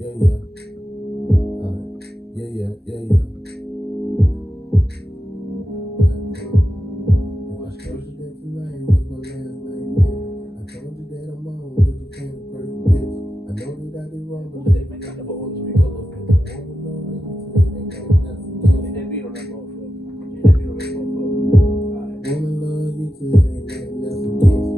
Yeah, yeah. Yeah, yeah, yeah, yeah. I told you that tonight was my last night living. I told you that I'm on, cause you came the perfect bitch. I know that I did wrong, but Who's that? Man, I never on the speaker a little bit. I wanna know you till it ain't nothing else against Get that beat on that motherfucker. Get that beat on that motherfucker. Alright. wanna love you till it ain't nothing else against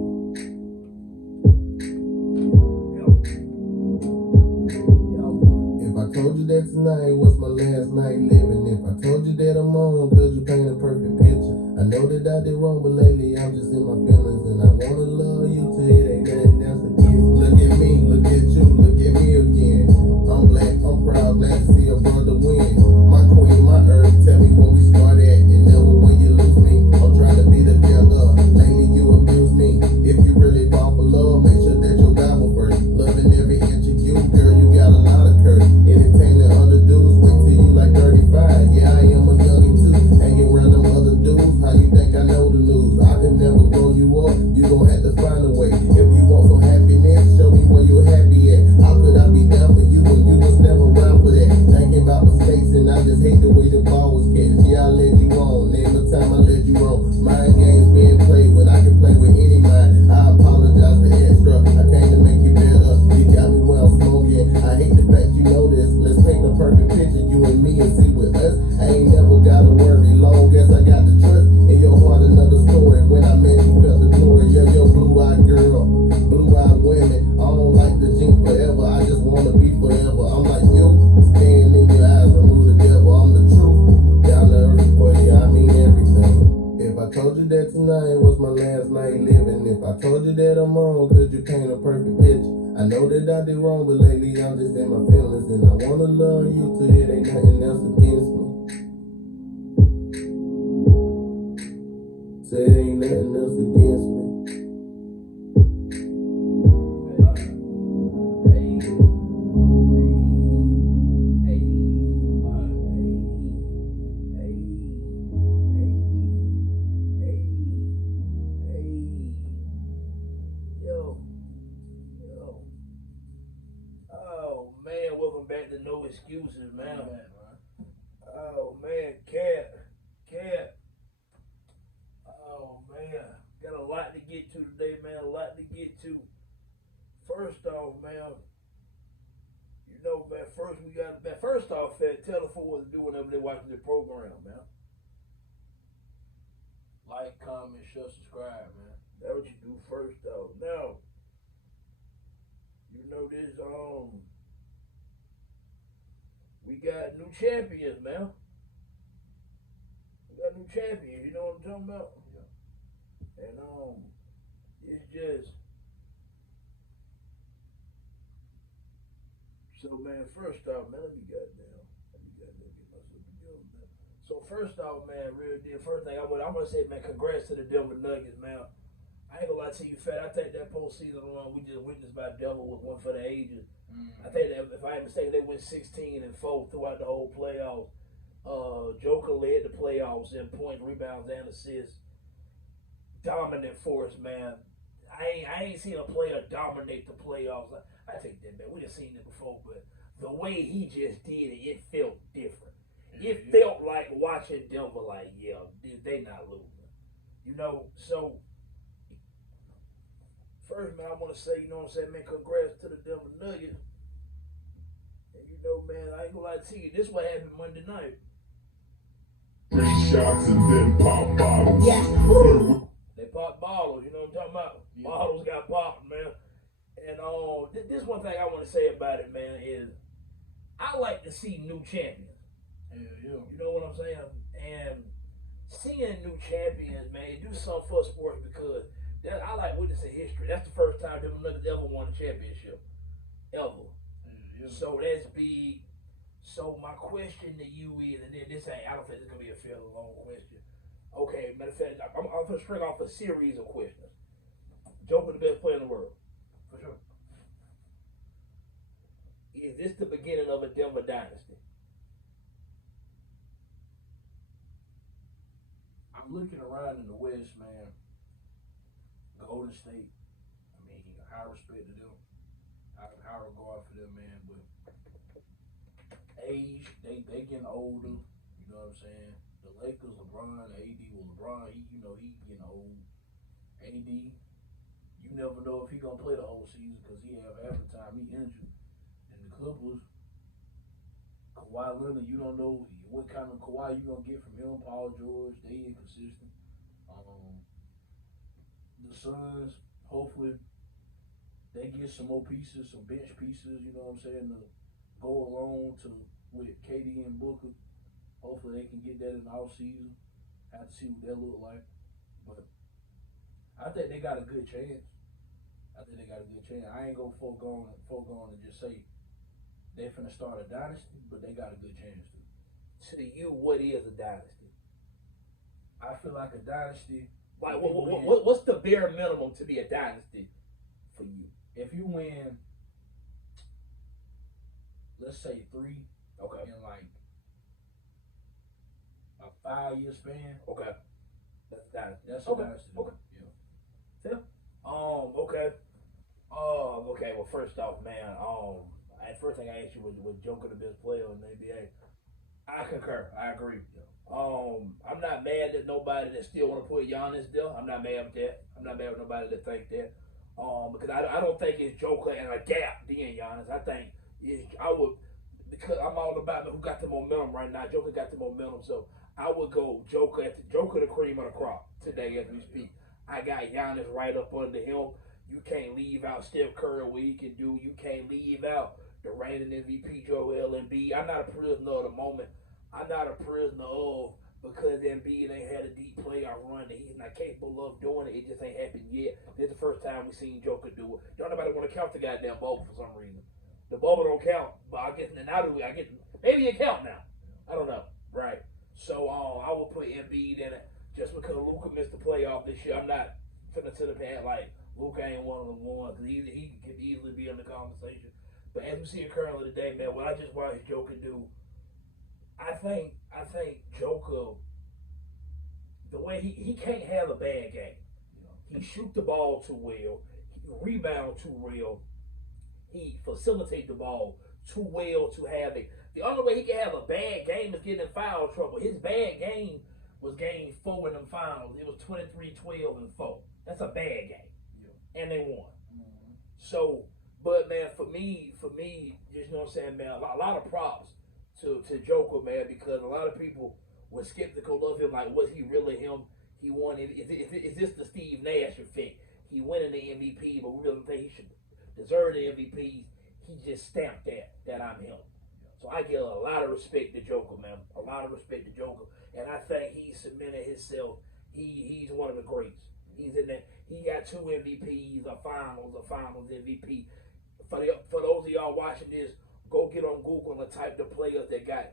If I told you that tonight was my last night living, if I told you that I'm on, cause you paint a perfect picture. I know that I did wrong, but lately I'm just in my feelings, and I wanna love you till it ain't nothing else against. Look at me, look at you, look at me again. I'm black, I'm proud, glad to see a brother win. My queen, my earth, tell me where we start at, and never will you lose me. I'm trying to be together, lately you abuse me. If you really fall for love, make sure that your Bible first. Loving every inch of you, girl, you got a lot of curse. Entertaining other dudes, wait till you like 35. Yeah, I am a youngin' too, hanging around them other dudes. How you think I know the news? I could never grow you up, you gon' have to find a way. If you want some happiness, show me where you're happy at. How could I be down for you when you was never around for that? Thinking about mistakes and I just hate the way the ball was catched. Yeah, I led you on, name the time I led you wrong. Mind games being played when I can play with any mind. I apologize for extra, I came to make you better. You got me when I'm smoking, I hate the fact you know this. Let's paint a perfect picture, you and me, and see with us. I ain't never gotta worry, long as I got the trust. In your heart another story, when I met you felt the glory. Yeah, your blue-eyed girl, blue-eyed women. I don't like the jinx forever, I just wanna be forever. I'm like you, staring in your eyes, remove the devil. I'm the truth, down to earth for you, I mean everything. If I told you that tonight was my last night living, if I told you that I'm on, could you paint a perfect picture? I know that I did wrong, but lately I'm just in my feelings, and I wanna love you till it ain't nothing else against me. Till it ain't nothing else against me. Oh man, welcome back to No Excuses, man. Oh man, Cat. Oh man, got a lot to get to today, man. A lot to get to. First off, man, you know, man. First we got, man. First off, man, tell the folks what to do whenever they watching the program, man. Like, comment, share, subscribe, man. That's what you do first off. Now, you know this. We got new champions, man. We got new champions. You know what I'm talking about? Yeah. And it's just so, man. First off, man, let me goddamn get myself together, man. So first off, man, real deal. First thing I'm gonna say, man, congrats to the Denver Nuggets, man. I ain't gonna lie to you, Fat. I think that postseason run we just witnessed by Denver was one for the ages. I think that if I ain't mistaken, they went 16-4 throughout the whole playoffs. Joker led the playoffs in points, rebounds, and assists. Dominant force, man. I ain't seen a player dominate the playoffs. I take that back. We just seen it before, but the way he just did it, it felt different. It felt like watching Denver, like, yeah, they not losing. You know, so first, man, I want to say, you know what I'm saying, man, congrats to the Denver Nuggets. And you know, man, I ain't gonna lie to you, this what happened Monday night. 3 shots and then pop bottles. Yeah. They popped bottles, you know what I'm talking about? Yeah. Bottles got popped, man. And this one thing I want to say about it, man, is I like to see new champions. Yeah. You know what I'm saying? And seeing new champions, man, do something for sports because I like witnessing history. That's the first time them Nuggets ever won a championship. Ever. Yeah. So that's big. So my question to you is, and then I don't think this is gonna be a fairly long question. Okay, matter of fact, I'm gonna string off a series of questions. Joker, the best player in the world. For sure. Is this the beginning of a Denver dynasty? I'm looking around in the West, man. Golden State. I mean, high respect to them. high regard for them, man. But age, they getting older. You know what I'm saying? The Lakers, LeBron, AD. Well, LeBron, he getting old. AD, you never know if he gonna play the whole season because he have half the time he injured. And the Clippers, Kawhi Leonard, you don't know what kind of Kawhi you gonna get from him. Paul George, they inconsistent. The Suns, hopefully they get some more pieces, some bench pieces, you know what I'm saying, to go along with KD and Booker. Hopefully they can get that in the off season. Have to see what that look like. But I think they got a good chance. I ain't gonna forego and just say they finna start a dynasty, but they got a good chance to. To you, what is a dynasty? I feel like a dynasty. Like, what's the bare minimum to be a dynasty for you? If you win, let's say 3, Okay. in like a 5-year span, Okay. That's a dynasty. that's a Okay. dynasty. Okay. Yeah. Okay. Okay. Well, first off, man, first thing I asked you was Joker the best player in the NBA. I concur. I agree. Yeah. I'm not mad at nobody that still want to put Giannis there. I'm not mad with that. I'm not mad with nobody that think that. Because I don't think it's Joker and a gap then Giannis. I think I would, because I'm all about who got the momentum right now. Joker got the momentum, so I would go Joker the cream of the crop today as we speak. I got Giannis right up under him. You can't leave out Steph Curry what he can do. You can't leave out the reigning MVP Joel Embiid. I'm not a prisoner of the moment. I'm not a prisoner of because Embiid ain't had a deep playoff run that he's not capable of doing it. It just ain't happened yet. This is the first time we seen Joker do it. Don't nobody want to count the goddamn bubble for some reason. The bubble don't count, but I guess now maybe it count now. I don't know. Right. So I will put Embiid in it just because Luka missed the playoff this year. I'm not finna sit up and like Luka ain't one of the ones because he could easily be in the conversation. But as we see it currently today, man, what I just watched Joker do, I think Joker, the way he can't have a bad game. He shoot the ball too well. He rebound too well. He facilitate the ball too well to have it. The only way he can have a bad game is getting in foul trouble. His bad game was game 4 in them finals. It was 23-12-4. That's a bad game. Yeah. And they won. Mm-hmm. So, but man, for me, just you know what I'm saying, man, a lot of props to Joker, man, because a lot of people were skeptical of him. Like, was he really him? He won it. Is this the Steve Nash effect? He winning the MVP, but we really think he should deserve the MVP. He just stamped that I'm him. So I give a lot of respect to Joker, man. A lot of respect to Joker. And I think he cemented himself. He's one of the greats. He's in there. He got 2 MVPs, a finals MVP. For those of y'all watching this, go get on Google and type the players that got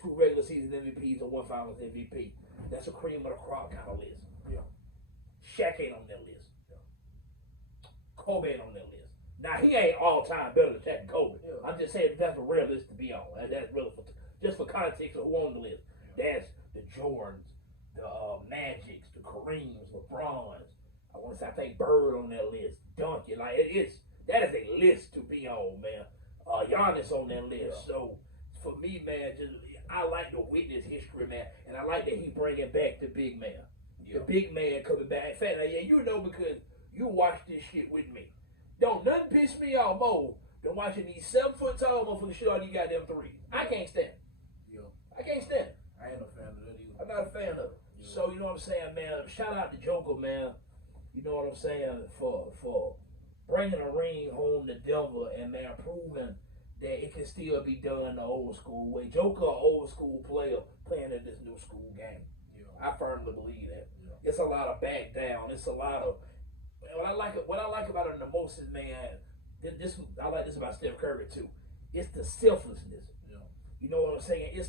2 regular season MVPs and 1 finals MVP. That's a cream of the crop kind of list. Yeah. Shaq ain't on that list. Yeah. Kobe ain't on that list. Now he ain't all time better than Shaq and Kobe. Yeah. I'm just saying that's a rare list to be on. And that's really just for context of who on the list. Yeah. That's the Jordans, the Magics, the Kareems, LeBrons. I want to say I think Bird on that list. Duncan, like that is a list to be on, man. Giannis on that list. Yeah. So for me, man, I like to witness history, man, and I like that he bringing back the big man. Yeah. The big man coming back. In fact, yeah, you know because you watch this shit with me. Don't nothing piss me off more than watching these 7-foot tall motherfuckers shoot all you goddamn threes. I can't stand it. Yeah. I can't stand it. I ain't a fan of that either. I'm not a fan of it. Yeah. So you know what I'm saying, man. Shout out to Joker, man. You know what I'm saying for bringing a ring home to Denver and man proving that it can still be done the old school way. Joker, an old school player playing in this new school game. Yeah. I firmly believe that. Yeah. It's a lot of back down. It's a lot of what I like about it the most is, man, I like this about Steph Curry too. It's the selflessness. Yeah. You know what I'm saying?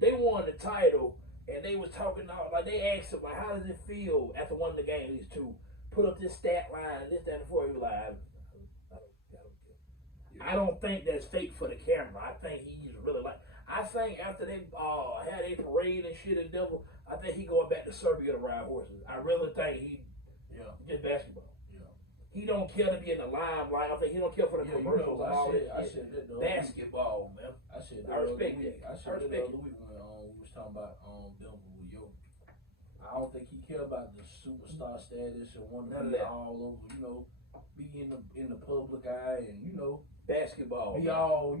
They won the title and they was talking out like they asked him like how does it feel after winning the game, these two put up this stat line, this, that, and before he was like I don't think that's fake for the camera. I think he's really like. I think after they had a parade and shit in Denver, I think he going back to Serbia to ride horses. I really think just basketball. Yeah. He don't care to be in the limelight. I think he don't care for the commercials and all that I shit. said that the Basketball, man. I said I respect that. I said that the other week when we was talking about Denver with Yo. I don't think he care about the superstar status and want to be all over, be in the public eye and Basketball. be all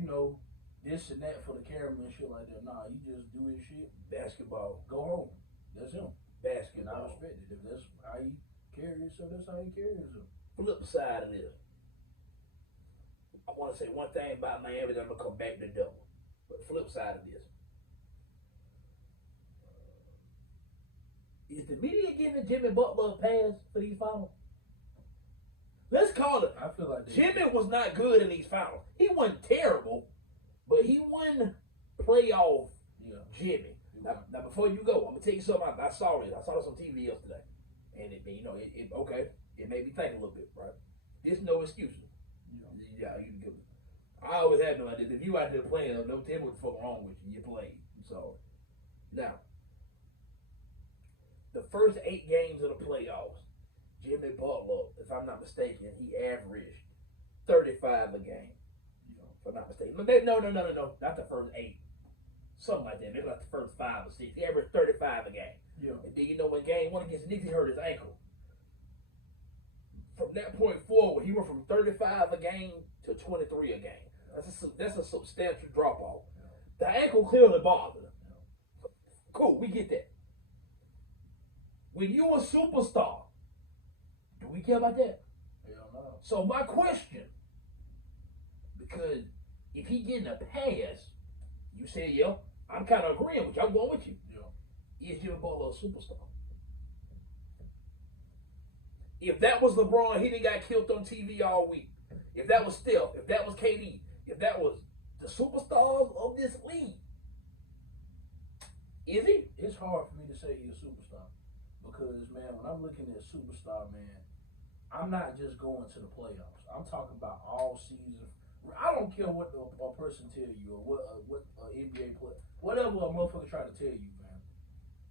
this and that for the camera and shit like that. Nah, he just do his shit. Basketball. Go home. That's him. And I Basketball. respect it. If that's how he carries himself, that's how he carries himself. Flip side of this. I want to say one thing about Miami, then I'm gonna come back to Denver. But flip side of this. Is the media giving Jimmy Butler a pass for these finals? Let's call it. I feel like Jimmy was not good in these finals. He wasn't terrible, but he won playoff Jimmy. Now, before you go, I'm gonna tell you something. I saw this. I saw this on TV yesterday, and it made me think a little bit. Right? There's no excuses. Yeah, you can give it. I always had no idea. If you out there playing, don't tell me what the fuck wrong with you. You played. So now, the first 8 games of the playoffs, Jimmy Butler, if I'm not mistaken, he averaged 35 a game. If I'm not mistaken. No, not the first 8. Something like that. Maybe like the first 5 or 6. He averaged 35 a game. Yeah. And then when game 1 against Knicks, he hurt his ankle. From that point forward, he went from 35 a game to 23 a game. That's a substantial drop off. The ankle clearly bothered him. Cool, we get that. When you a superstar, do we care about that? Hell no. So my question, because if he getting a pass, you say, yeah, I'm kind of agreeing with you. I'm going with you. Yeah. Is Jimmy Butler a superstar? If that was LeBron, he didn't got killed on TV all week. If that was Steph, if that was KD, if that was the superstars of this league, is he? It's hard for me to say he's a superstar because, man, when I'm looking at superstar, man, I'm not just going to the playoffs. I'm talking about all season. I don't care what a person tell you or what an NBA player, whatever a motherfucker try to tell you, man.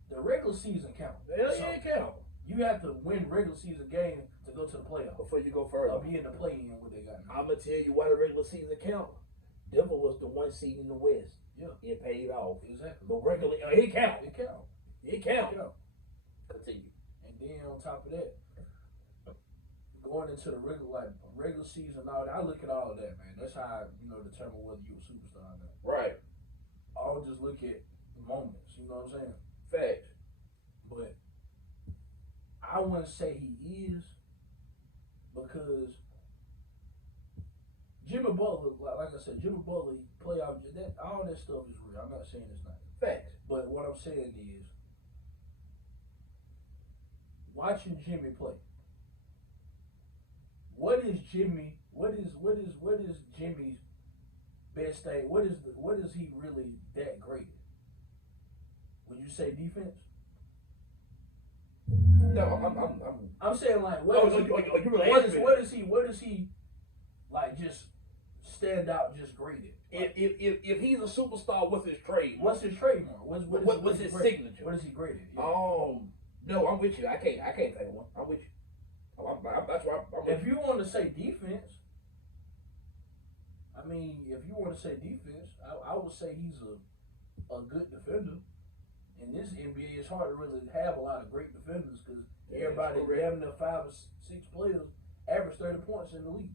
The regular season counts. Hell yeah, it count. You have to win regular season game to go to the playoffs. Before you go further, Or be in the play-in what they got now. I'm gonna tell you why the regular season count. Denver was the 1 seed in the West. Yeah. It paid off. Exactly. But regularly, it count. It count. It count. Yeah. Continue. And then on top of that, going into the regular season, all that, I look at all of that, man. That's how I, determine whether you're a superstar or not. Right. I'll just look at moments, you know what I'm saying? Facts. But I wouldn't say he is because Jimmy Butler, like I said, Jimmy Butler, playoff, all that stuff is real. I'm not saying it's not. Facts. But what I'm saying is, watching Jimmy play, what is Jimmy's best thing? What is he really that great at? Would you say defense? No, I'm saying like what is he like just stand out just great at? Like, if he's a superstar, what's his trademark? what's his trademark? What's his signature? What is he great at? Yeah. No, I'm with you. I can't think of one. I'm with you. That's why I'm with If you want to say defense, I mean, if you want to say defense, I would say he's a good defender. In this NBA, it's hard to really have a lot of great defenders because everybody, damn near 5 or 6 players, average 30 points in the league.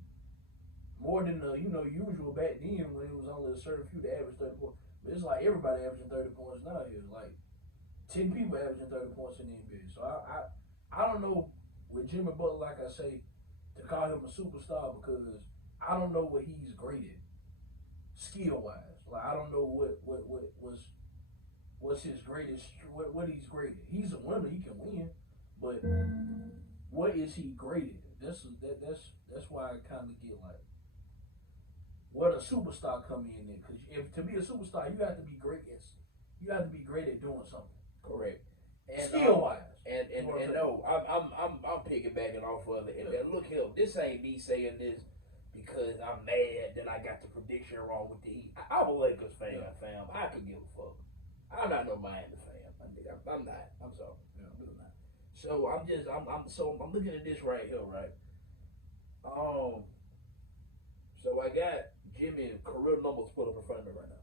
More than the usual back then when it was only a certain few that averaged 30 points. But it's like everybody averaging 30 points now. It's like 10 people averaging 30 points in the NBA. So I don't know with Jimmy Butler, like I say, to call him a superstar because I don't know what he's great at, skill wise. Like I don't know what's his greatest, what he's great at. He's a winner, he can win, but what is he great at? That's why I kind of get like, what a superstar come in there? Because if to be a superstar, you have to be great at doing something. Correct. And skill wise. And no, I'm piggybacking off of it. And look here, this ain't me saying this because I'm mad that I got the prediction wrong with the Heat. I'm a Lakers fan, fam. I could give a fuck. I'm not no Miami fan. I'm not. I'm sorry. I'm really not. So I'm looking at this right here, right? So I got Jimmy career numbers put up in front of me right now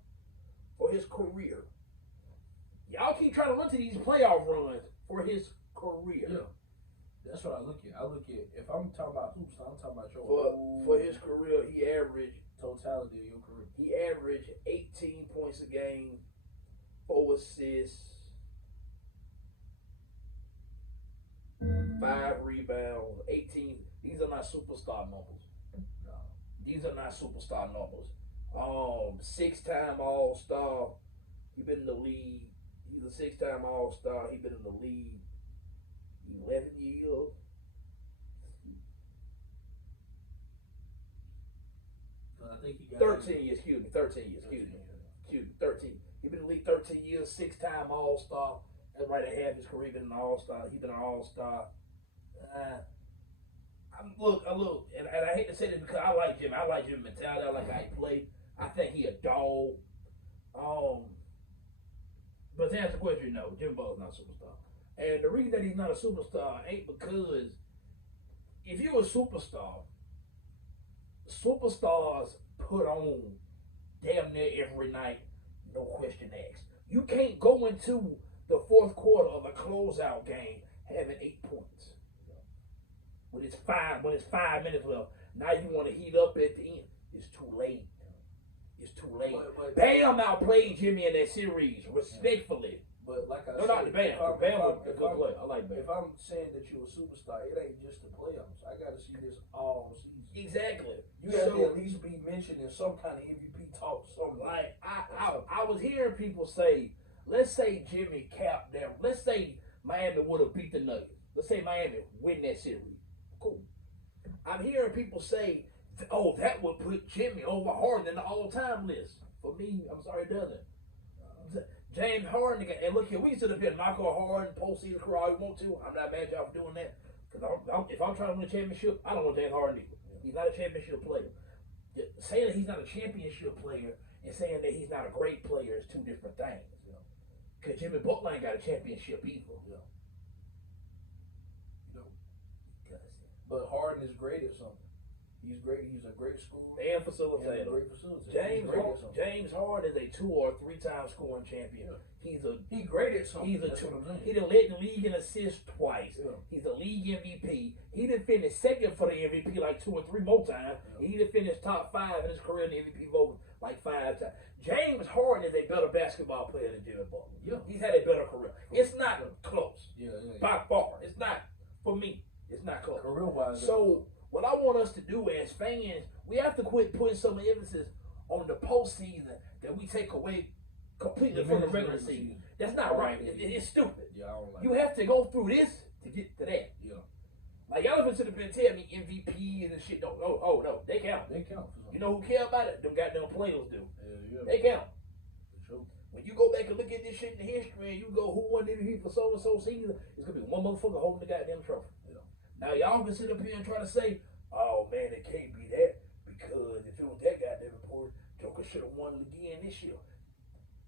for his career. Y'all keep trying to run to these playoff runs for his career. Yeah. That's what I look at. I look at if I'm talking about superstar, I'm talking about your For his career, he averaged totality of your career. He averaged 18 points a game, 4 assists, 5 rebounds, 18. These are not superstar numbers. No. These are not superstar numbers. 6-time All-Star. He been in the league. He's a 6-time All-Star. He been in the league 11 years. I think he got 13 years, excuse me. 13 years, excuse me. 13. He been in the league 13 years, 6-time All-Star. That's right at half his career been an All-Star. He been an All-Star. Look, and I hate to say this because I like Jimmy. I like Jimmy's mentality. I like how he play. I think he a dog. But to answer the question, no, Jimmy Butler's not a superstar. And the reason that he's not a superstar ain't because if you're a superstar, superstars put on damn near every night, no question asked. You can't go into the fourth quarter of a closeout game having 8 points. When it's 5 minutes left, now you want to heat up at the end. It's too late. It's too late. But Bam outplayed Jimmy in that series, respectfully. But like I No, said, not the Bam. Bam was a good player. I like Bam. If I'm saying that you're a superstar, it ain't just the playoffs. I got to see this all season. Exactly. You have to at least be mentioned in some kind of MVP talk. Something Like I was hearing people say, let's say Jimmy capped them. Let's say Miami would have beat the Nuggets. Let's say Miami win that series. Cool. I'm hearing people say, oh, that would put Jimmy over Harden in the all-time list. For me, I'm sorry, it doesn't. James Harden, and look here, we sit up here and knock on Harden, postseason career all you want to. I'm not mad at y'all for doing that. Because if I'm trying to win a championship, I don't want James Harden either. He's not a championship player. Saying that he's not a championship player and saying that he's not a great player is two different things. Because Jimmy Butler ain't got a championship either. Yeah. You know. But Harden is great at something. He's great. He's a great scorer. And facilitator. Great facilitator. James Harden is a 2 or 3-time scoring champion. Yeah. He great at something. He's a That's two. what I'm saying. He done led the league in assists twice. Yeah. He's a league MVP. He done finished second for the MVP like 2 or 3 more times. Yeah. He done finished top 5 in his career in the MVP voting like 5 times. James Harden is a better basketball player than Jimmy Butler. Yeah. He's had a better career. It's not close. Yeah. By far. It's not, for me, it's not close. Career wise. So what I want us to do as fans, we have to quit putting some emphasis on the postseason that we take away completely from the regular season. That's not right. It's stupid. Yeah, I don't like You have to go through this to get to that. Yeah. Like y'all have to been tell me MVPs and shit don't know. Oh no, they count. They count. You know who care about it? Them goddamn players do. Yeah. They count. For sure. When you go back and look at this shit in history and you go who won MVP for so and so season, it's gonna be one motherfucker holding the goddamn trophy. Yeah. Now y'all can sit up here and try to say, oh man, it can't be that because if it was that goddamn important, Joker should have won it again this year.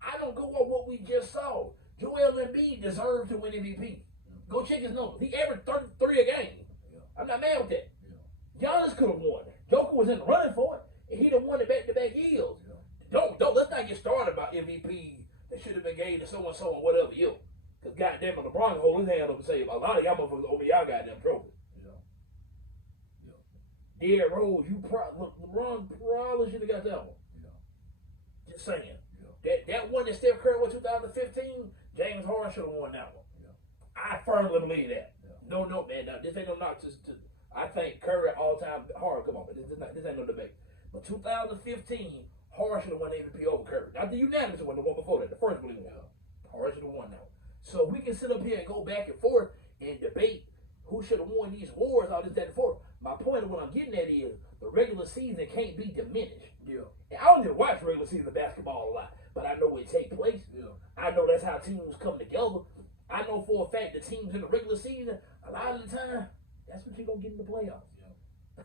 I don't go on what we just saw. Joel Embiid deserved to win MVP. Go check his numbers. He averaged 33 a game. Yeah. I'm not mad with that. Yeah. Giannis could have won it. Joker was in the running for it, and he done won it back-to-back years. Yeah. Don't let's not get started about MVP that should have been gave to so and so and whatever year. Because goddamn, LeBron hold his hand up and say a lot of y'all motherfuckers over y'all goddamn trophy. Derrick Rose, LeBron probably should have got that one. Yeah. Just saying. Yeah. That one that Steph Curry won 2015, James Harden should have won that one. Yeah. I firmly believe that. Yeah. No, man. Now, this ain't no knock to I think Curry all time Harden. Come on, this ain't no debate. But 2015, Harden should have won MVP over Curry. Not the unanimous one, the one before that, the first one he won. Harden should have won that one. So we can sit up here and go back and forth and debate who should have won these wars, all this, that, and forth. My point of what I'm getting at is the regular season can't be diminished. Yeah. And I don't even watch regular season basketball a lot, but I know it takes place. Yeah. I know that's how teams come together. I know for a fact the teams in the regular season, a lot of the time, that's what you're going to get in the playoffs. Yeah.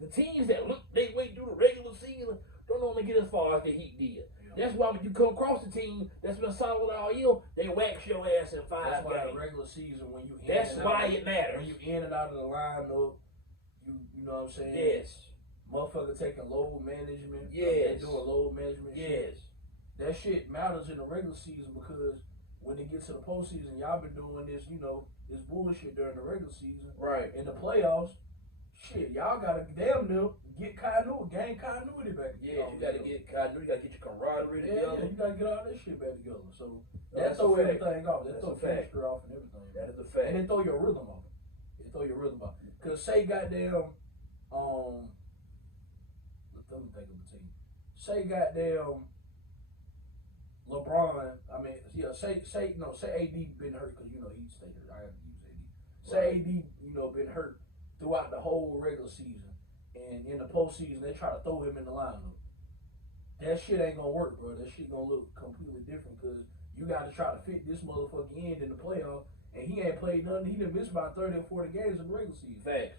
The teams that look they way through the regular season don't only get as far as the Heat did. Yeah. That's why when you come across a team that's been solid all year, they wax your ass in 5 That's why games. the regular season when you That's why it matters. When you in and out of the lineup, you You know what I'm saying? Yes. Motherfucker taking load management. Yes. Doing load management. Yes. Shit. That shit matters in the regular season because when they get to the postseason, y'all been doing this, this bullshit during the regular season. Right. In the playoffs, shit, y'all gotta damn near gain continuity back. Yeah, you gotta get continuity, you gotta get your camaraderie together. Yeah, you gotta get all that shit back together. So That's that throw a fact. everything off. That That's throw a fact. chemistry off and everything. That is a fact. And then throw your rhythm off. Cause say goddamn, let me think of a team. Say goddamn LeBron. I mean, yeah. Say AD been hurt because he stayed hurt. I have to use AD. Say AD been hurt throughout the whole regular season, and in the postseason they try to throw him in the lineup. That shit ain't gonna work, bro. That shit gonna look completely different because you got to try to fit this motherfucker in the playoff, and he ain't played nothing. He done missed about 30 or 40 games in the regular season. Facts.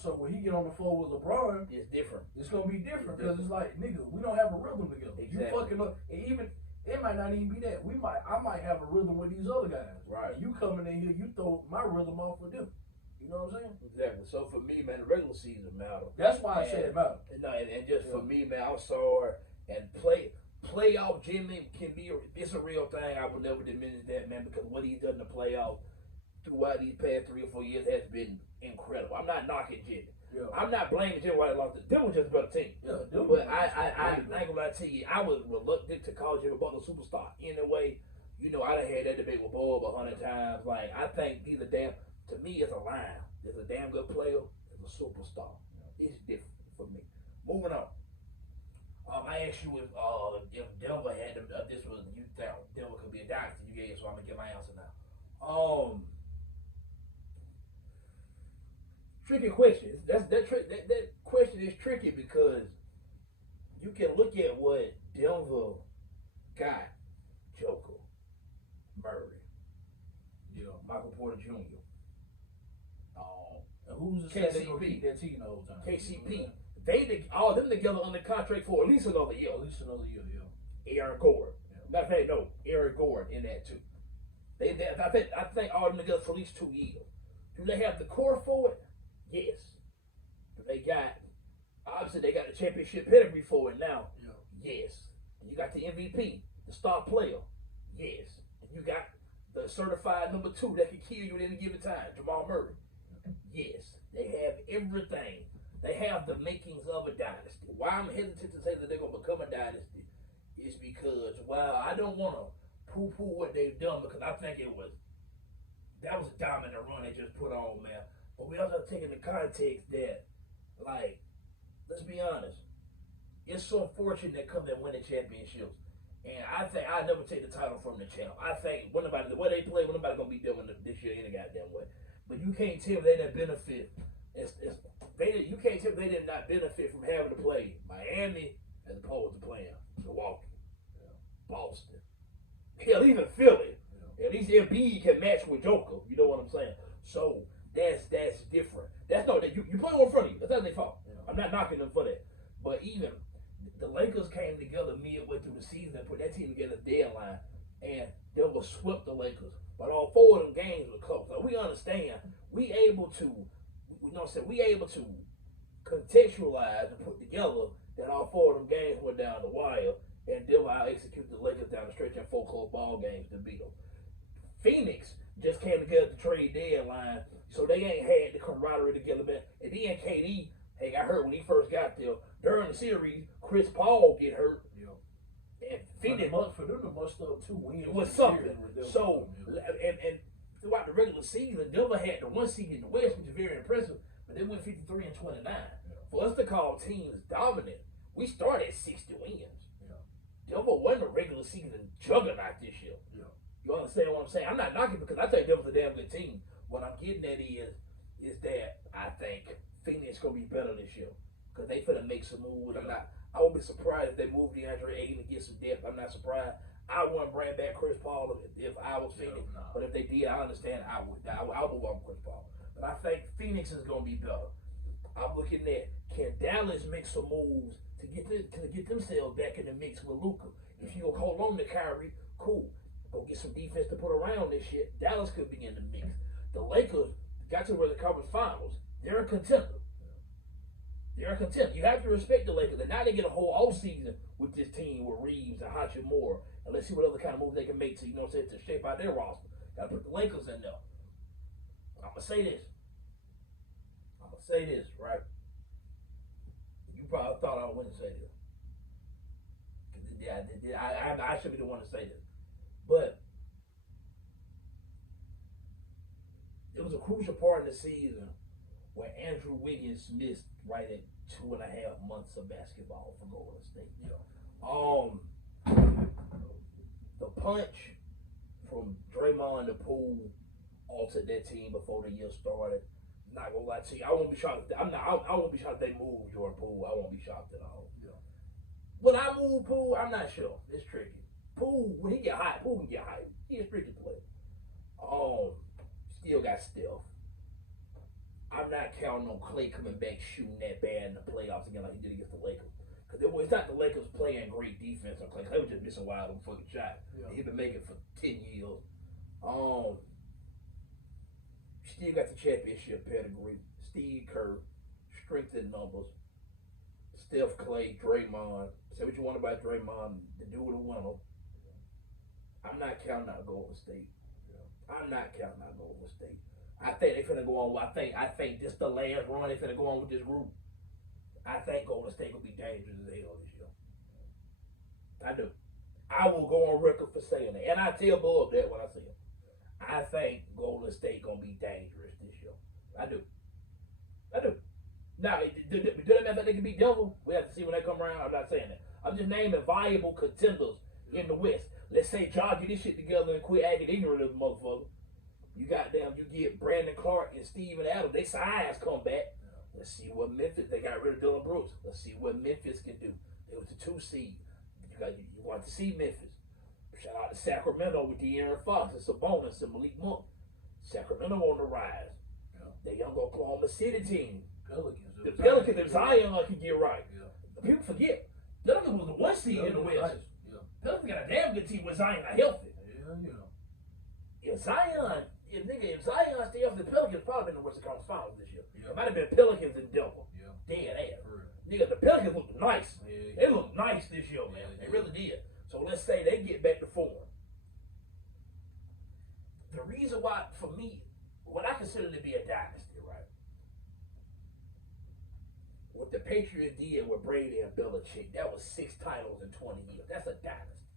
So when he get on the floor with LeBron, It's different. it's gonna be different because it's like, nigga, we don't have a rhythm together. Exactly. You fucking up, and even it might not even be that. I might have a rhythm with these other guys. Right. And you coming in here, you throw my rhythm off with them. You know what I'm saying? Exactly. So for me, man, the regular season matter. That's why I said it matter. And just for me, man, I'm sorry. And playoff Jimmy it's a real thing. I would never diminish that, man, because what he's done in the playoffs throughout these past 3 or 4 years has been incredible. I'm not knocking Jimmy. Yeah. I'm not blaming Jimmy why they lost. Them was just a better team. Yeah, But I ain't gonna lie to you, I was reluctant to call Jimmy Butler a superstar. Anyway, I done had that debate with Bob 100 times. Like, I think he's to me, it's a line. There's a damn good player, there's a superstar. It's different for me. Moving on. I asked you if Denver had them, this was, you thought Denver could be a dynasty. You gave, so I'm gonna get my answer now. Tricky question. That question is tricky because you can look at what Denver got: Joker, Murray, Michael Porter Jr. And who's the KCP. that team the whole time? KCP. All them together under contract for at least another year. Yeah. Aaron Gordon. Matter of fact, no, Aaron Gordon in that too. I think all them together for at least 2 years. Do they have the core for it? Yes. They got the championship pedigree for it now. Yeah. Yes. And you got the MVP, the star player. Yes. And you got the certified number 2 that can kill you at any given time, Jamal Murray. Yes. They have everything. They have the makings of a dynasty. Why I'm hesitant to say that they're gonna become a dynasty is because I don't wanna poo-poo what they've done because I think that was a dominant run they just put on, man. But we also have to take into context that, like, let's be honest, it's so fortunate that come that winning championships. And I think I'll never take the title from the champ. I think the way they play, nobody gonna be doing this year any goddamn way. But you can't tell they didn't benefit. You can't tell they did not benefit from having to play Miami as opposed to playing Milwaukee, Boston, hell, even Philly. At least Embiid can match with Joker. You know what I'm saying? So that's different. That's no that you play one in front of you. That's not their fault. I'm not knocking them for that. But even the Lakers came together midway through the season and put that team together deadline, and they were swept the Lakers. But all 4 of them games were close. Like, we understand. We able to contextualize and put together that all 4 of them games went down the wire, and Denver out execute the Lakers down the stretch in 4 close ball games to beat them. Phoenix just came together to trade deadline, so they ain't had the camaraderie together, man. And then KD, hey, I heard when he first got there during the series, Chris Paul get hurt. And Phoenix For them to must up 2 wins. it was something. So and throughout the regular season, Denver had the 1 seed in the West, which is very impressive, but they went 53-29. For us to call teams dominant, we started at 60 wins. Denver won the regular season juggernaut this year. You understand what I'm saying? I'm not knocking because I think Denver's a damn good team. What I'm getting at is that I think Phoenix gonna be better this year because they finna make some moves. I won't be surprised if they move DeAndre Ayton to get some depth. I'm not surprised. I wouldn't bring back Chris Paul if I was Phoenix, but if they did, I understand. I would move on Chris Paul. But I think Phoenix is gonna be better. I'm looking at, can Dallas make some moves to get themselves back in the mix with Luka? If you go hold on to Kyrie, cool. Go get some defense to put around this shit. Dallas could be in the mix. The Lakers got to the Conference Finals. They're a contender. They're a contender. You have to respect the Lakers. And now they get a whole all season with this team with Reeves and Hachimura. And let's see what other kind of moves they can make to, you know what I'm saying, to shape out their roster. Gotta put the Lakers in there. I'm gonna say this. Right? You probably thought I wouldn't say this. I should be the one to say this. But it was a crucial part of the season where Andrew Wiggins missed right at 2.5 months of basketball for Golden State. The punch from Draymond to Poole altered that team before the year started. Not gonna lie to you, I won't be shocked. I won't be shocked if they move Jordan Poole. I won't be shocked at all. When I move Poole, I'm not sure. It's tricky. Poole, when he get hot, Poole can get hot. He a tricky player. Still got Steph. I'm not counting on Clay coming back shooting that bad in the playoffs again like he did against the Lakers. Because it's not the Lakers playing great defense on Clay. Clay was just missing wide open fucking shot. He's been making it for 10 years. Still got the championship pedigree. Steve Kerr, strength in numbers. Steph, Clay, Draymond. Say what you want about Draymond, the dude who won them. I'm not counting out Golden State. I'm not counting out Golden State. I think they finna go on. I think this the last run they finna go on with this group. I think Golden State will be dangerous as hell this year. I do. I will go on record for saying that, and I tell Bob that when I see him. I think Golden State gonna be dangerous this year. I do. Now, do that mean that they can beat Denver? We have to see when they come around. I'm not saying that. I'm just naming viable contenders in the West. Let's say Ja get this shit together and quit acting ignorant of the motherfucker. You get Brandon Clark and Steven Adams. They size come back. Let's see what Memphis. They got rid of Dylan Brooks. Let's see what Memphis can do. It was the 2 seed. You want to see Memphis. Shout out to Sacramento with De'Aaron Fox and Sabonis and Malik Monk. Sacramento on the rise. The young Oklahoma City team. The Pelicans, if Zion can get right. People forget. Pelicans was the 1 seed in the West. Pelicans got a damn good team with Zion healthy. If Zion stay off the Pelicans, probably been in the Western Conference Finals this year. It might have been Pelicans and Denver. Dead ass. Nigga, the Pelicans looked nice. They looked nice this year, man. They really did. So let's say they get back to form. The reason why, for me, what I consider to be a dynasty, right? What the Patriots did with Brady and Belichick, that was 6 titles in 20 years. That's a dynasty.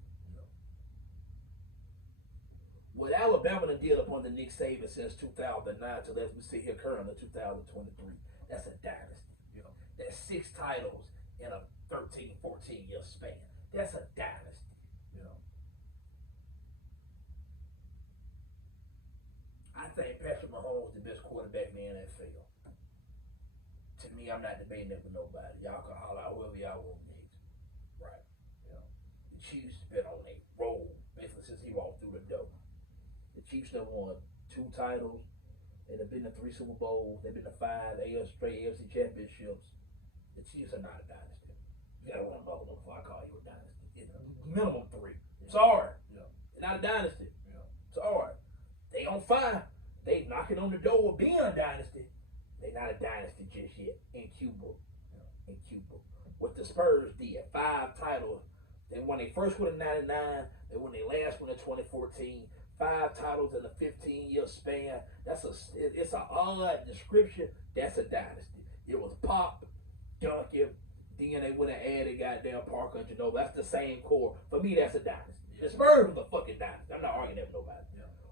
What Alabama did upon the Nick Saban since 2009 till as we sit here currently 2023, that's a dynasty. That's 6 titles in a 13, 14 year span. That's a dynasty. I think Patrick Mahomes is the best quarterback in the NFL. To me, I'm not debating that with nobody. Y'all can holler out whoever y'all want next. Right. The Chiefs been on a roll basically since he walked through the door. The Chiefs have won 2 titles. They've been to 3 Super Bowls. They've been to 5 straight AFC championships. The Chiefs are not a dynasty. You gotta win another one before I call you a dynasty. It's minimum 3. Sorry. They're not a dynasty. Sorry. They on fire. They knocking on the door of being a dynasty. They not a dynasty just yet in Cuba. What the Spurs did, 5 titles. They won their first one in 99. They won their last one in 2014. 5 titles in a 15-year span. It's an odd description. That's a dynasty. It was Pop, Duncan, then they went and added goddamn Parker and Ginobili. That's the same core. For me, that's a dynasty. The Spurs was a fucking dynasty. I'm not arguing that with nobody.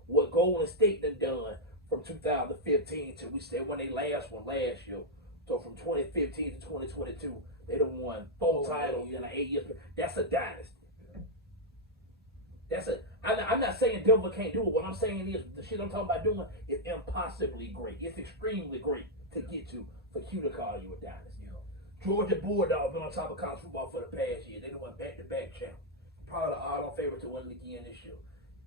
What Golden State done from 2015 to we said when they last one last year. So from 2015 to 2022, they done won 4 titles in an 8 years. That's a dynasty. I'm not saying Denver can't do it. What I'm saying is the shit I'm talking about doing is impossibly great. It's extremely great to get to for Q to call you a dynasty. Georgia Bulldogs been on top of college football for the past year. They won back-to-back champ. Probably the odds-on favorite to win it again this year.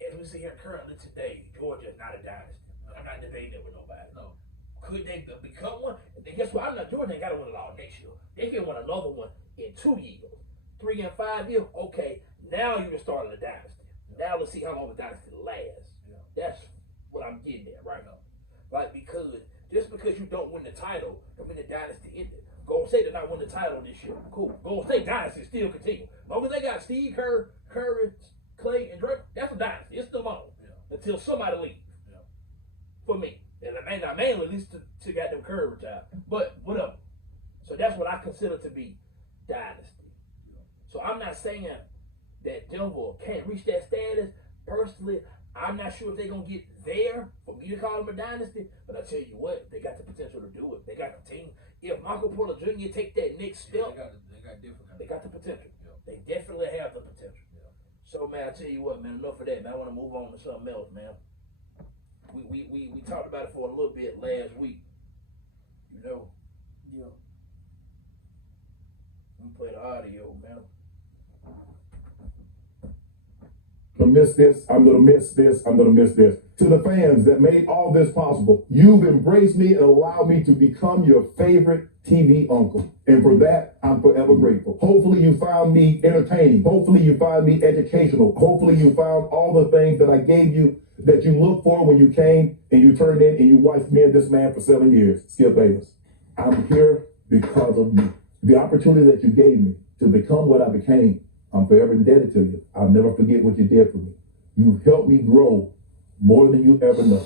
As we sit here currently today, Georgia is not a dynasty. I'm not debating it with nobody. No. Could they become one? And guess what? Georgia ain't got to win it all next year. They can win another one in 2 years. 3 and 5 years, okay. Now you can start a dynasty. Now let's see how long the dynasty lasts. That's what I'm getting at right now. Like, because just because you don't win the title, don't mean the dynasty ended. Golden State did not win the title this year. Cool. Golden State dynasty still continue. As long as they got Steve Kerr, Curry, Clay, and Drake, that's a dynasty. It's still on until somebody leaves. Yeah. For me, and I may not mainly at least to get them Curry retired, but whatever. So that's what I consider to be dynasty. Yeah. So I'm not saying that Denver can't reach that status. Personally, I'm not sure if they're gonna get there for me to call them a dynasty, but I tell you what, they got the potential to do it. They got the team. If Michael Porter Jr. take that next step, they got the potential. Yeah. They definitely have the potential. Yeah. So man, I tell you what, man, enough of that, man. I want to move on to something else, man. We talked about it for a little bit last week. You know. Yeah. Let me play the audio, man. I'm gonna miss this, I'm gonna miss this, I'm gonna miss this. To the fans that made all this possible, you've embraced me and allowed me to become your favorite TV uncle. And for that, I'm forever grateful. Hopefully you found me entertaining. Hopefully you found me educational. Hopefully you found all the things that I gave you that you looked for when you came and you turned in and you watched me and this man for 7 years. Skip Bayless. I'm here because of you. The opportunity that you gave me to become what I became, I'm forever indebted to you. I'll never forget what you did for me. You've helped me grow more than you ever know.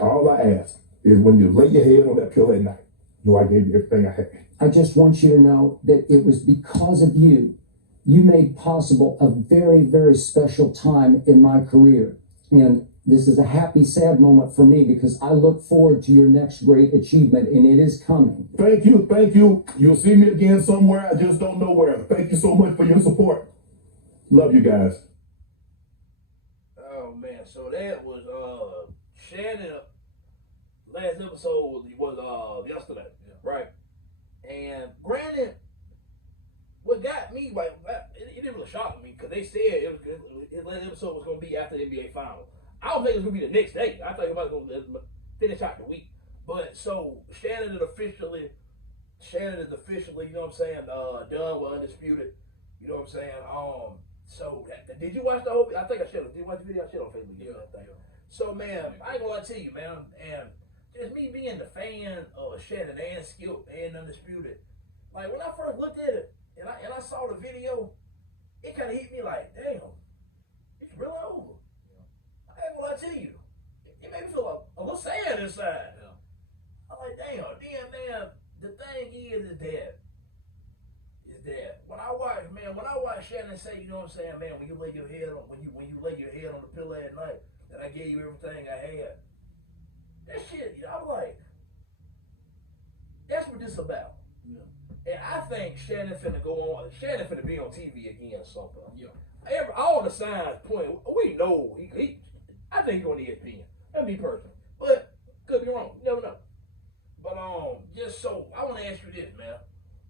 All I ask is when you lay your head on that pillow at night, know I gave you everything I had. I just want you to know that it was because of you. You made possible a very, very special time in my career. And this is a happy, sad moment for me because I look forward to your next great achievement, and it is coming. Thank you, thank you. You'll see me again somewhere. I just don't know where. Thank you so much for your support. Love you guys. Oh man, so that was Shannon. Last episode was yesterday, right? And granted, what got me like it didn't really shock me because they said his last episode was going to be after the NBA Finals. I don't think it was going to be the next day. I thought he was going to finish out the week. But so Shannon is officially, you know what I'm saying, done with Undisputed. You know what I'm saying? So did you watch the whole? I think I should have. Did you watch the video? I should on Facebook. Yeah. So man, I ain't gonna lie to you, man, and just me being the fan of Shannon and Skip and Undisputed. Like when I first looked at it and I saw the video, it kind of hit me like, damn, it's really over. I ain't gonna lie to you. It made me feel a little sad inside. Yeah. I'm like, damn, man, the thing is that when I watch Shannon say, you know what I'm saying, man, when you lay your head on the pillow at night, that I gave you everything I had. That shit, you know, I'm like, that's what this about. Yeah. And I think Shannon finna be on TV again or something. Yeah. All the signs point, we know I think he's on ESPN. That's me personally. But could be wrong. You never know. But just so I wanna ask you this, man.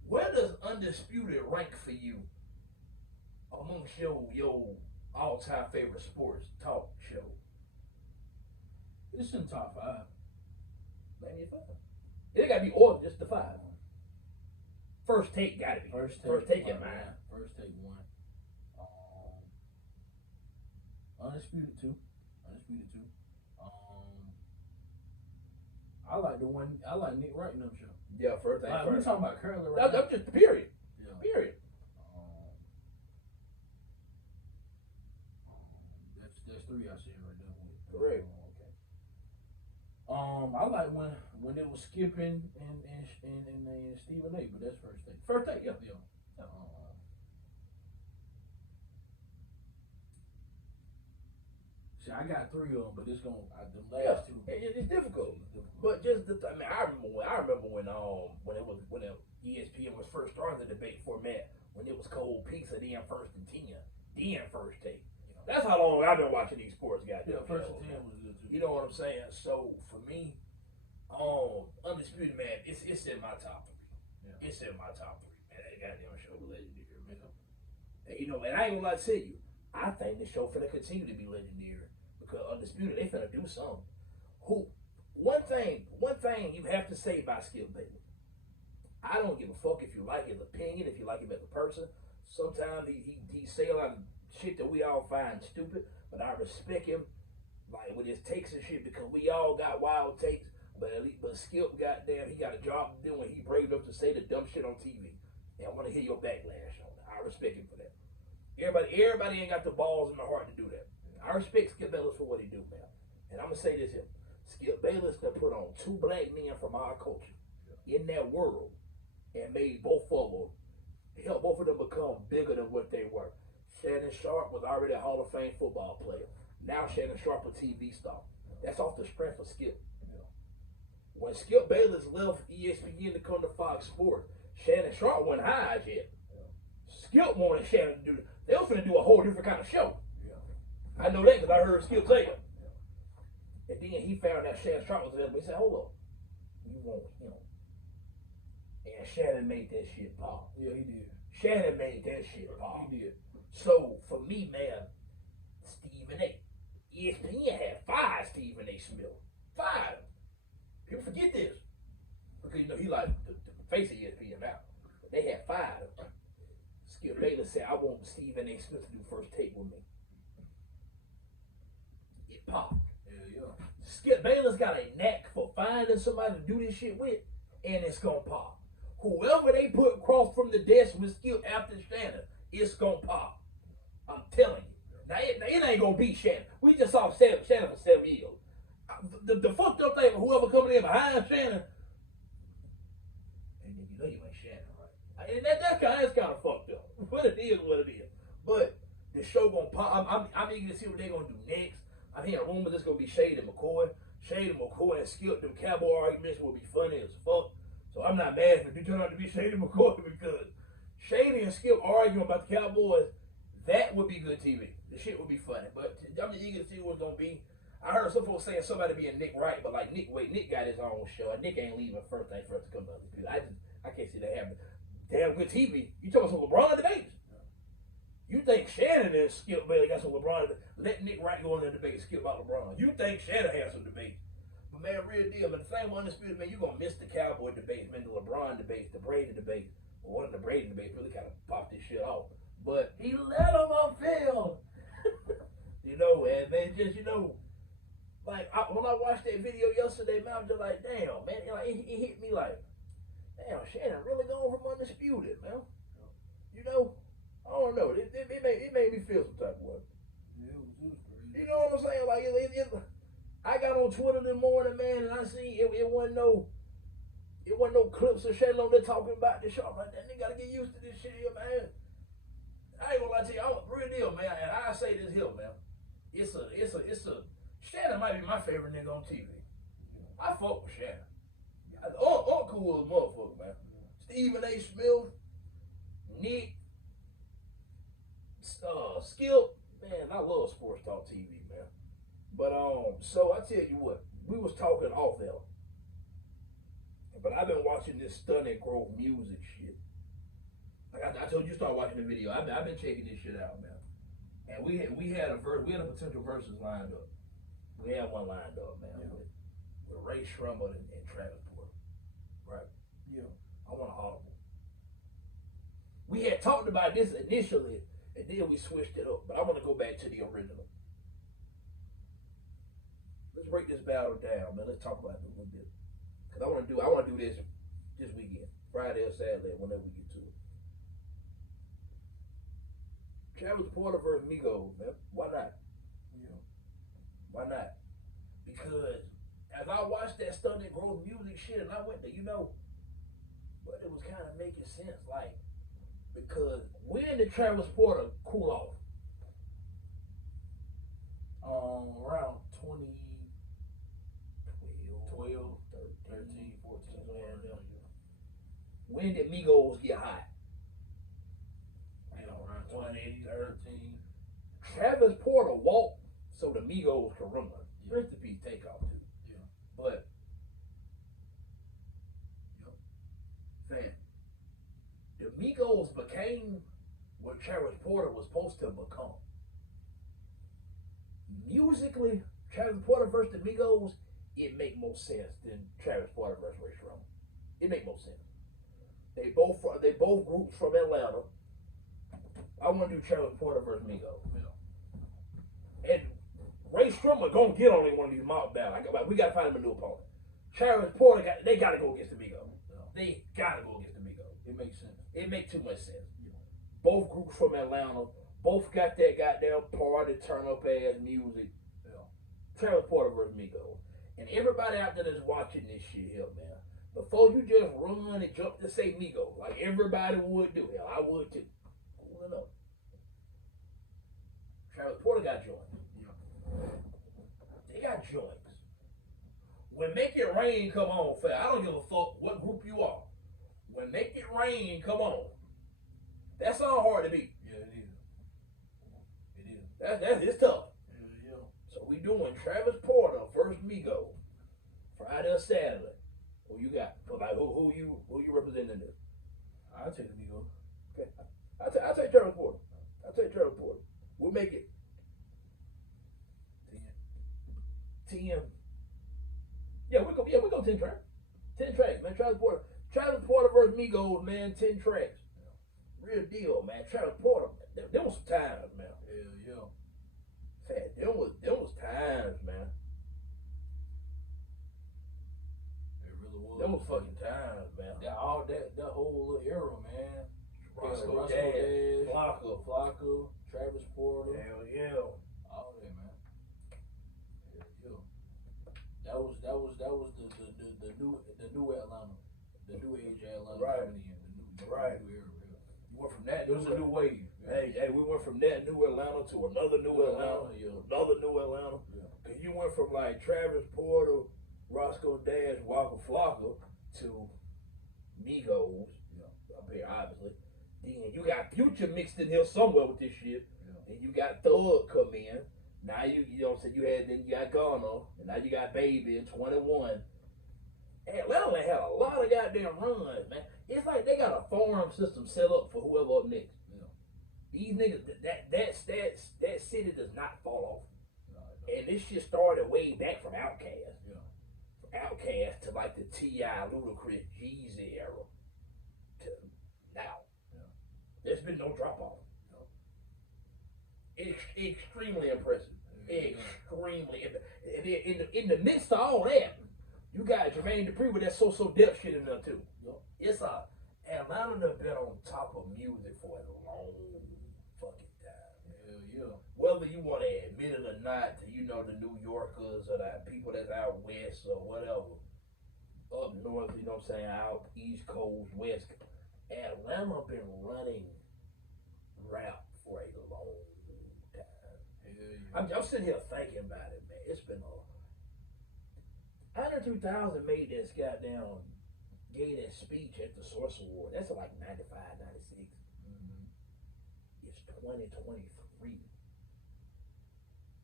Where does Undisputed rank for you amongst your all-time favorite sports talk show? It's in top 5. Maybe 5. It gotta be ordered, just the 5. First take gotta be. First take in mind. First take 1. Undisputed 2. I like Nick Wright and them show. Yeah, first thing. We're talking about currently right now. That's just period. Yeah. Period. That's 3 I said right there. Correct. Okay. I like when it was Skipping and Stephen A. But that's first take. First take, yeah. See, I got 3 of them, but it's gonna the last 2. It's difficult. But just I remember when ESPN was first starting the debate format when it was cold pizza, then first and 10, then first take. That's how long I've been watching these sports guys. Yeah, first and 10 was good too. You know what I'm saying? So for me, Undisputed, man, it's in my top 3. Yeah. It's in my top 3, man. That goddamn show was legendary, man. And, you know, and I ain't gonna lie to you, I think the show finna continue to be legendary because Undisputed, they finna do something. One thing you have to say about Skip Bayless, I don't give a fuck if you like his opinion, if you like him as a person. Sometimes he say a lot of shit that we all find stupid, but I respect him, like with his takes and shit, because we all got wild takes. But Skip, goddamn, he got a job to do, and he brave enough to say the dumb shit on TV. And I want to hear your backlash on it. I respect him for that. Everybody ain't got the balls and the heart to do that. I respect Skip Bayless for what he do, man. And I'm gonna say this here: Skip Bayless that put on 2 black men from our culture in that world, and made both of them, helped both of them become bigger than what they were. Shannon Sharp was already a Hall of Fame football player. Now Shannon Sharp a TV star. That's off the strength of Skip. When Skip Bayless left ESPN to come to Fox Sports, Shannon Sharp wasn't high as yet. Skip wanted Shannon to do it. They was going to do a whole different kind of show. I know that because I heard Skip say it. And then he found out Shannon Sharp was available. He said, hold up. You want him. And Shannon made that shit pop. Yeah, he did. Shannon made that shit pop. He did. So, for me, man, Stephen A. ESPN had 5 Stephen A. Smith. 5. People forget this. Because, you know, he like the face of ESPN now. But they had 5. Skip Bayless said, I want Stephen A. Smith to do first take with me. It popped. Yeah. Skip Bayless got a knack for finding somebody to do this shit with, and it's gonna pop. Whoever they put across from the desk with Skip after Shannon, it's gonna pop. I'm telling you. Now it ain't gonna beat Shannon. We just saw Shannon for 7 years. The fucked up thing, whoever coming in behind Shannon, and then you know you ain't Shannon, right? And that's kind of fucked up. But it is what it is. But the show gonna pop. I'm eager to see what they're gonna do next. I'm hearing rumors it's gonna be Shade and McCoy. Shade and McCoy and Skip, them cowboy arguments will be funny as fuck. So I'm not mad if it do turn out to be Shade and McCoy because Shady and Skip arguing about the Cowboys, that would be good TV. The shit would be funny. But I'm just eager to see what it's gonna be. I heard some folks saying somebody being Nick Wright, but like Nick got his own show. Nick ain't leaving first thing first to come to other. I can't see that happening. Damn good TV. You talking about some LeBron debates? You think Shannon and Skip Bayless got some LeBron debates? Let Nick Wright go in there and debate Skip about LeBron. You think Shannon has some debates? But man, real deal. But the same Undisputed, man, you gonna miss the Cowboy debates, man, the LeBron debates, the Brady debates. Well, one of the Brady debates really kind of popped this shit off. But he let him on film. You know, and man, just, you know, like, when I watched that video yesterday, man, I'm just like, damn, man, like, it hit me like, damn, Shannon really going from Undisputed, man. You know, I don't know. It made me feel some type of way. Yeah, it was crazy. You know what I'm saying? Like, I got on Twitter this morning, man, and I see it wasn't no clips of Shannon on there talking about this show. I'm like, that nigga gotta get used to this shit here, man. I ain't gonna lie to you, I'm a real deal, man, and I say this here, man. It's a Shannon might be my favorite nigga on TV. I fuck with Shannon. Cool as a motherfucker, man. Stephen A. Smith, Nick, Skip, man, I love Sports Talk TV, man. But so I tell you what, we was talking off there. But I've been watching this Stunning Growth music shit. Like I told you, start watching the video. I've been checking this shit out, man. And we had a potential verses lined up. We had one lined up, man, with Ray Shrummer and Travis Porter. Right? Yeah. I want an audible. We had talked about this initially, and then we switched it up. But I want to go back to the original. Let's break this battle down, man. Let's talk about it a little bit. Cause I want to do this weekend, Friday or Saturday, whenever we get to it. Travis Porter versus Migos, man. Why not? Yeah. Why not? Because as I watched that Stunning Growth music shit, and I went to, but it was kind of making sense, like, because when did Travis Porter cool off? Around 2012, 13, 14, somewhere in there. When did Migos get hot? Around 2013. Travis Porter walked so the Migos could run. Rest in peace, Takeoff too. Yeah. But fam, the Migos became what Travis Porter was supposed to become. Musically, Travis Porter versus the Migos, it make more sense than Travis Porter versus Ray Shrummer. It make more sense. They both groups from Atlanta. I want to do Travis Porter versus Migos. And Ray Shrummer gonna get on one of these mock battles. We gotta find him a new opponent. Travis Porter they gotta go against the Migos. They gotta go against the Migos. It makes sense. It makes too much sense. Both groups from Atlanta, both got that goddamn party turn up ass music. Travis Porter versus Migos. And everybody out there that's watching this shit here, man, before you just run and jump to say Migos, like everybody would do. Hell, I would too. Cool enough. Travis Porter got joints. They got joints. When Make It Rain come on, fam, I don't give a fuck what group you are. When Make It Rain come on, that song hard to beat. Yeah, it is. It is. It's tough. Yeah. So we doing Travis Porter versus Migos Friday or Saturday. Who you got? Like who you representing this? I'll take the Migos. Okay, I'll take Travis Porter. I'll take Travis Porter. We'll make it 10. Yeah, we go 10 tracks. 10 tracks, man. Travis Porter versus Migos, man. 10 tracks. Real deal, man. Travis Porter, there was some times, man. Yeah. Fat, there was times, man. It really was. There was fucking times, man. That whole little era, man. Roscoe Dash, Flocka, Travis Porter. hell yeah. All that, man. Yeah. That was the new Atlanta, the new age Atlanta Right. coming in, the new Right. new era. We went from that. It was a new wave. Hey, we went from that new Atlanta to another new Atlanta, another new Atlanta. Yeah. Cause you went from like Travis Porter, Roscoe Dash, Waka Flocka to Migos. Up here, obviously. Then you got Future mixed in here somewhere with this shit. And you got Thug come in. Now you know what I'm saying, then you got Ghana, and now you got Baby in 21. Atlanta had a lot of goddamn runs, man. It's like they got a farm system set up for whoever up next. These niggas, that city does not fall off. And this shit started way back from Outkast. From Outkast to like the T.I. Ludacris Jeezy era to now. There's been no drop off. It's extremely impressive. Extremely. In the midst of all that, you got Jermaine Dupri with that so death shit in there too. It's Atlanta done been on top of music for a long fucking time. Whether you want to admit it or not, to the New Yorkers or the people that's out west or whatever, up north, you know what I'm saying, out East Coast, West, Atlanta been running rap for a long time. I'm sitting here thinking about it, man. It's been Andre 2000 made this goddamn, gave that speech at the Source Award. That's like 95, 96. It's 2023.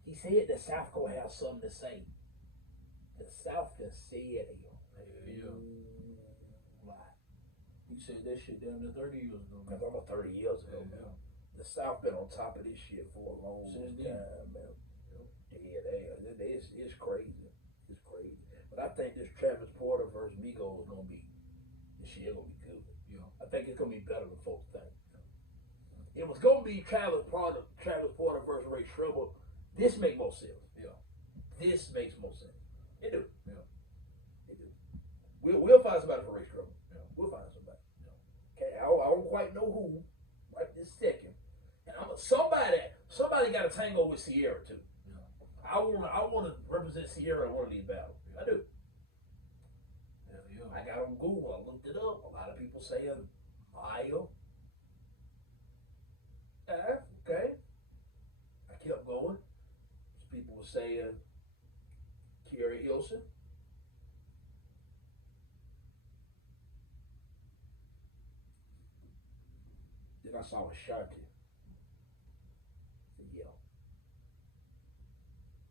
He said the South gonna have something to say. The South can say it. He said that shit down to 30 years ago. Because almost 30 years ago, man. The South been on top of this shit for a long time, man. It's crazy. It's crazy. But I think this Travis Porter versus Migos is gonna be, this shit gonna be good. I think it's gonna be better than folks think. It was gonna be Travis Porter versus Ray Shrubber. This make more sense. This makes more sense. It do. It do. We'll find somebody for Ray Shrubber. We'll find somebody. Okay, I don't quite know who right this second. And somebody got to tango with Sierra too. I want to represent Sierra in one of these battles. I do. I got on Google. I looked it up. A lot of people saying Maya. Okay. I kept going. People were saying Kerry Hilson. Then I saw Ashanti. Yeah.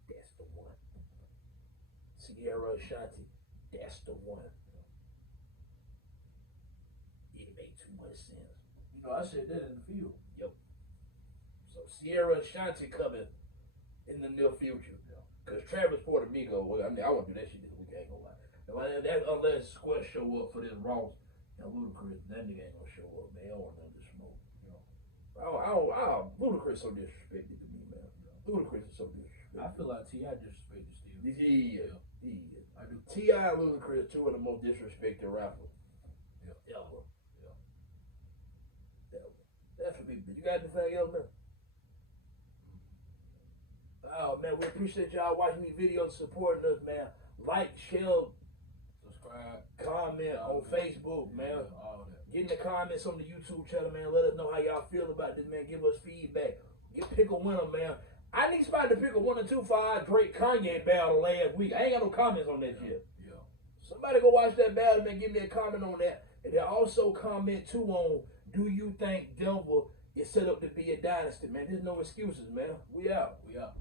That's the one. Sierra Ashanti. That's the one. It made too much sense. I said that in the field. Yep. So Sierra Ashanti coming in the near future. Because Travis Porter Migos, I want to do that shit this week, I ain't gonna lie. Unless Square show up for this Ross and Ludacris, that nigga ain't gonna show up, man. I don't want none of this smoke. Ludacris so disrespected to me, man. Ludacris is so disrespected. I feel like T.I. disrespected still. He is. I do. T.I. and Ludacris, two of the most disrespected rappers. Yeah. Ever. Yeah. That's what we. You got anything else, man? Oh man, we appreciate y'all watching these videos, supporting us, man. Like, share, Subscribe. comment on Facebook, man. All that. Get in the comments on the YouTube channel, man. Let us know how y'all feel about this, man. Give us feedback. Pick a winner, man. I need somebody to pick a 1 or 2 for our Drake Kanye battle last week. I ain't got no comments on that yet. Yeah. Somebody go watch that battle, man. Give me a comment on that. And then also comment too on, do you think Denver is set up to be a dynasty, man? There's no excuses, man. We out. We out.